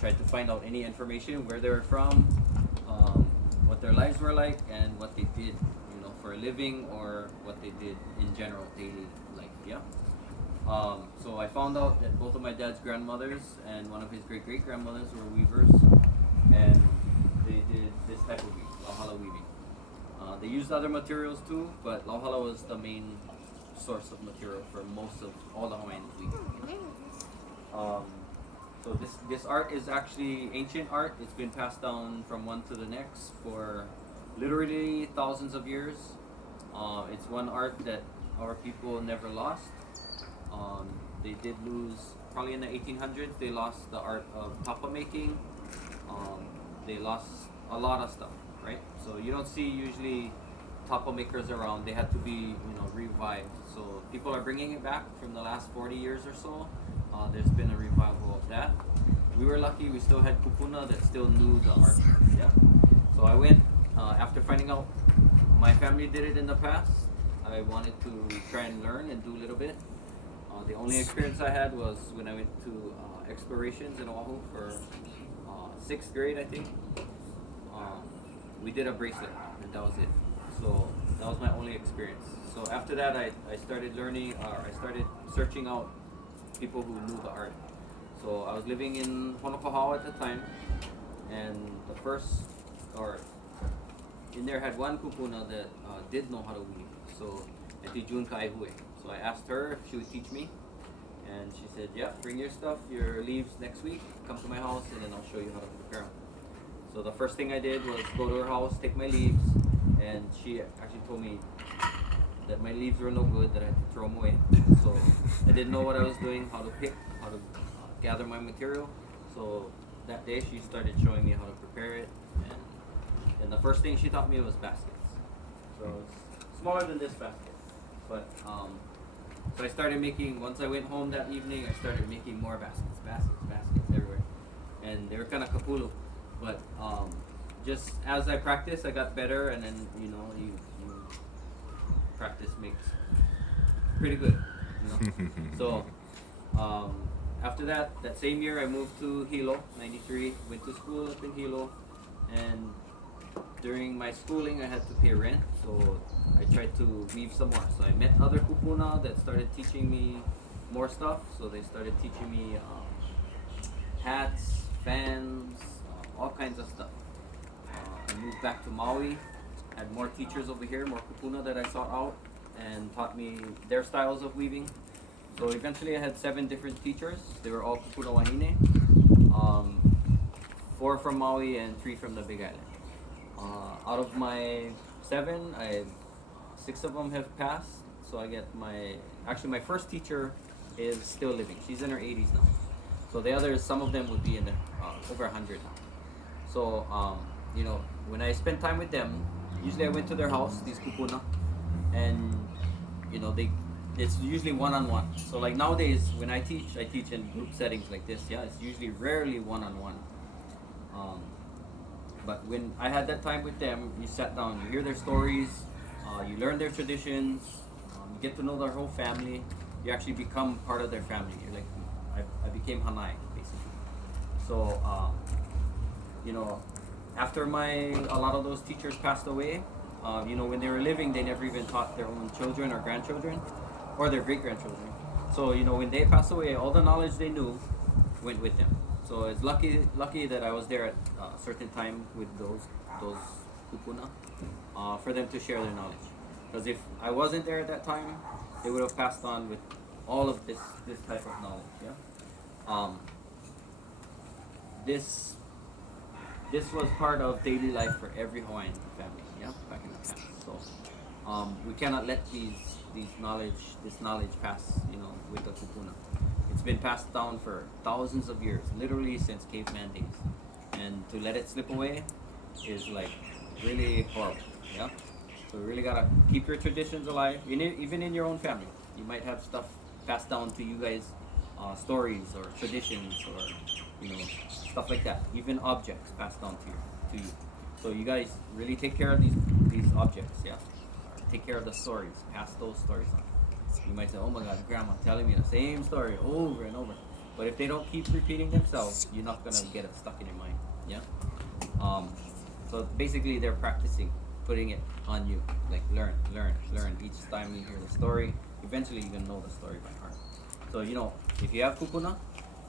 tried to find out any information, where they were from, what their lives were like, and what they did, for a living, or what they did in general daily life. Yeah. So I found out that both of my dad's grandmothers and one of his great great grandmothers were weavers, and they did this type of weaving, lauhala weaving. They used other materials too, but lauhala was the main source of material for most of all the Hawaiian weaving. Um, so this art is actually ancient art. It's been passed down from one to the next for literally thousands of years. It's one art that our people never lost. They did lose, probably in the 1800s, they lost the art of tapa making. They lost a lot of stuff, right? So you don't see usually tapa makers around. They had to be, revived. So people are bringing it back from the last 40 years or so. There's been a revival of that. We were lucky, we still had kupuna that still knew the art. Yeah. So I went, after finding out my family did it in the past, I wanted to try and learn and do a little bit. The only experience I had was when I went to explorations in Oahu for 6th grade, I think. We did a bracelet, and that was it. So that was my only experience. So after that, I started learning, I started searching out people who knew the art. So I was living in Honokohau at the time, and the first, or in there had one kupuna that did know how to weave. So Auntie June Kaihue. So I asked her if she would teach me, and she said, "Yeah, bring your stuff, your leaves next week. Come to my house, and then I'll show you how to prepare them." So the first thing I did was go to her house, take my leaves, and she actually told me that my leaves were no good, that I had to throw them away. So I didn't know what I was doing, how to pick, how to gather my material. So that day she started showing me how to prepare it, and the first thing she taught me was baskets. So it's smaller than this basket, but so I started making. Once I went home that evening, I started making more baskets everywhere, and they were kind of kapulu. But just as I practiced, I got better, and then you practice makes pretty good. So after that same year, I moved to Hilo, '93. Went to school up in Hilo, and during my schooling, I had to pay rent, so I tried to weave some more. So I met other kupuna that started teaching me more stuff. So they started teaching me hats, fans, all kinds of stuff. I moved back to Maui, had more teachers over here, more kupuna that I sought out, and taught me their styles of weaving. So eventually I had 7 different teachers. They were all kupuna wahine, 4 from Maui and 3 from the Big Island. Out of my 7, 6 of them have passed. So I get my first teacher is still living. She's in her 80s now. So the others, some of them would be in the over 100 now. So when I spend time with them, usually I went to their house, these kupuna, and it's usually one-on-one. So like nowadays when I teach in group settings like this. Yeah, it's usually rarely one-on-one. But when I had that time with them, you sat down, you hear their stories, you learn their traditions, you get to know their whole family. You actually become part of their family. You're like, I became Hanai, basically. So, after a lot of those teachers passed away, when they were living, they never even taught their own children or grandchildren, or their great-grandchildren. So, when they passed away, all the knowledge they knew went with them. So it's lucky that I was there at a certain time with those kupuna for them to share their knowledge. Because if I wasn't there at that time, they would have passed on with all of this type of knowledge. Yeah. This was part of daily life for every Hawaiian family. Yeah, back in the past. So we cannot let this knowledge pass. With the kupuna. It's been passed down for thousands of years, literally since caveman days. And to let it slip away is like really horrible. Yeah. So you really gotta keep your traditions alive, even in your own family. You might have stuff passed down to you guys, stories or traditions or stuff like that. Even objects passed down to you. So you guys really take care of these objects. Yeah. Take care of the stories. Pass those stories on. You might say, "Oh my God, Grandma telling me the same story over and over." But if they don't keep repeating themselves, you're not gonna get it stuck in your mind. Yeah. Um, so basically, they're practicing, putting it on you. Like learn, learn, learn. Each time you hear the story, eventually you're gonna know the story by heart. So if you have kupuna,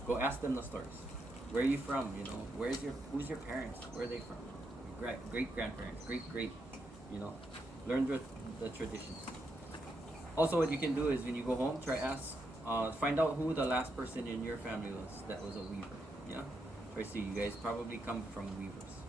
go ask them the stories. Where are you from? Who's your parents? Where are they from? Your great grandparents, great. You know, learn the traditions. Also, what you can do is when you go home, find out who the last person in your family was that was a weaver. Yeah, or see, you guys probably come from weavers.